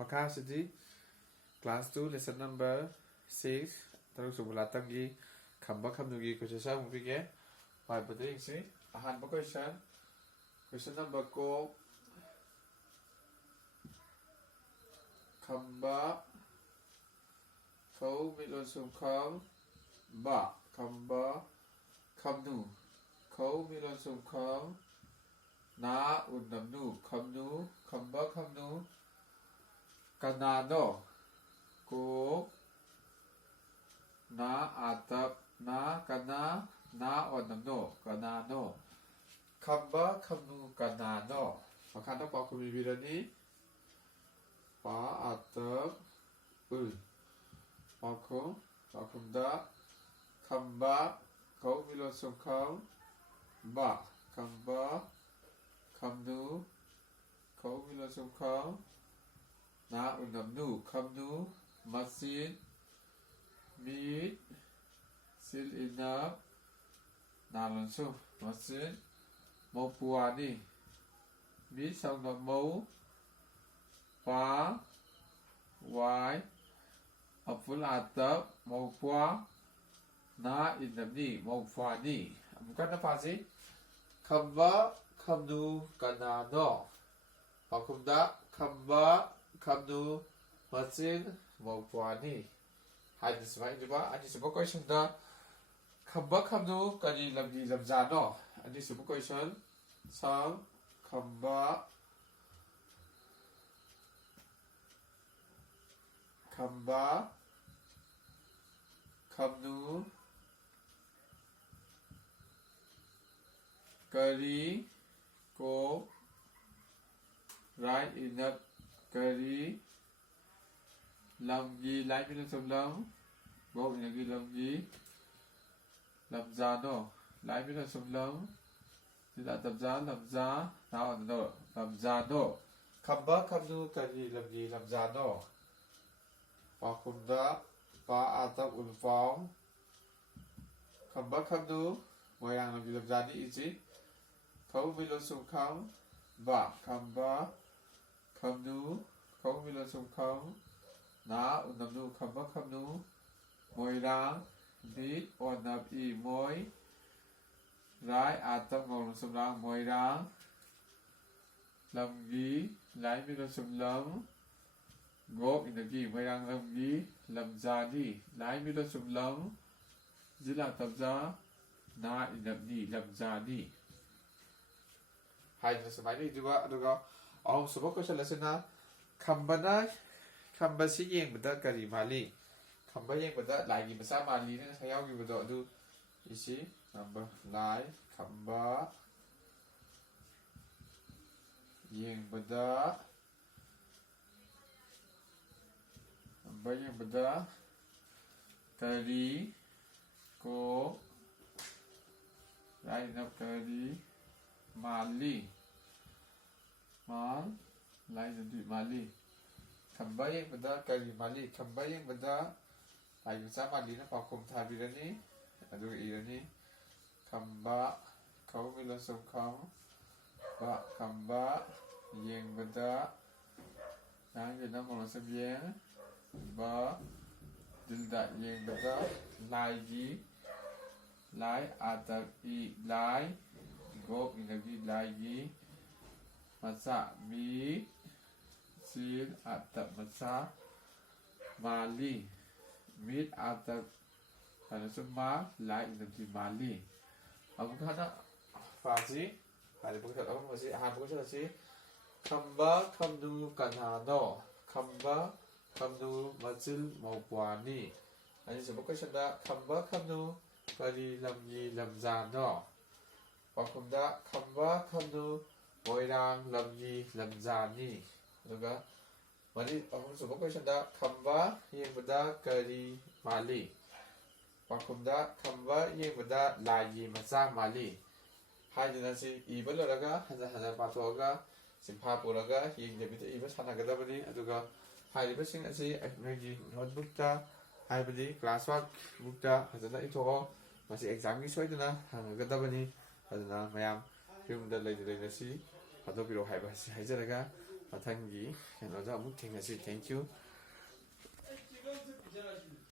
Makasidi class 2 lesson number 6 taruk subulatangi khamba khamnugi question mubige by buding si ahan question number ko khamba khâu milon sum khâu ba khamba khamnu khâu milon sum khâu na unamnu khamnu khamba khamnu kanano ko na atap na kana na onamno kanano khamba khamnu kanano makana pa kumibirani pa atap pakum pakumda khamba khâu milon sum khâu ba khamba khamnu khâu milon sum khâu na unamnu khamnu masin meat sil ina na lonsu masin mo puani meat sang na mo pa wai apul atap mo pua na inamni mo puani bukan apa sih khamba khamnu kanano pakumda khamba khamnu masin mo puani hai dismai juga ani sebuah question da khamba khamnu kani lamji lamjano ani sebuah question sang khamba khamnu kari ko right enough kari lamji lai min sum lam bo inagi lamji lamjano lai min sum lam tidak lamja now no lamjano khamba khamnu kari lamji lamjano pakumda pa atap ulfong khamba khamnu moyang lamji lamjani isi khâu milon sum khâu ba khamba khamnu khâu milon sum khâu na unamnu khamba khamnu moirang dit onap i moi rai atap ngong sum lang moirang lamgi lai milon sum lam go inagi moirang lamgi lamjani lai milon sum lam zila tabja na inamni lamjani hai samai ni juga aduga aw subok ko salasena khambana khamba si yengbada kari mali khamba yengbada lai gi masa mali ne sayau gi bodo adu isi number lai khamba yengbada kari ko lai nap kari mali mal lai jadi mali khamba yengbada kari mali khamba yengbada lai masa mali na pakum thabirani adu irani khamba khâu milon sum khâu ba khamba yengbada nang ye nam ngol sam yen ba dilda yengbada lai gi lai atap i lai go inagi lai gi masa mi sil atap masa mali mit atap kana summa lai inagi mali abu kana fasi hari bukan apa masih han bukan sih khamba khamnu kanano khamba khamnu majil mawani ani sebab question da khamba khamnu kari lamji lamjano pakumda khamba khamnu moirang lamji lamjani aduga mari ahum sebab question da khamba yengbada kari mali pakumda khamba yengbada lai macha mali hai dina si iba loraga hana patoga simpa puraga yengdebita iba sanagadabani aduga hairiba sing asi nagi notebook ta haibadi class work book ta hazana itho masi exam gi soidana hanagadabani aduna mayam film da leidasi hadopiro haiba si haijaraga ꯃꯊꯪꯒꯤ ꯀꯩꯅꯣꯗ ꯑꯃꯨꯛ ꯊꯦꯡꯅꯁꯤ thank you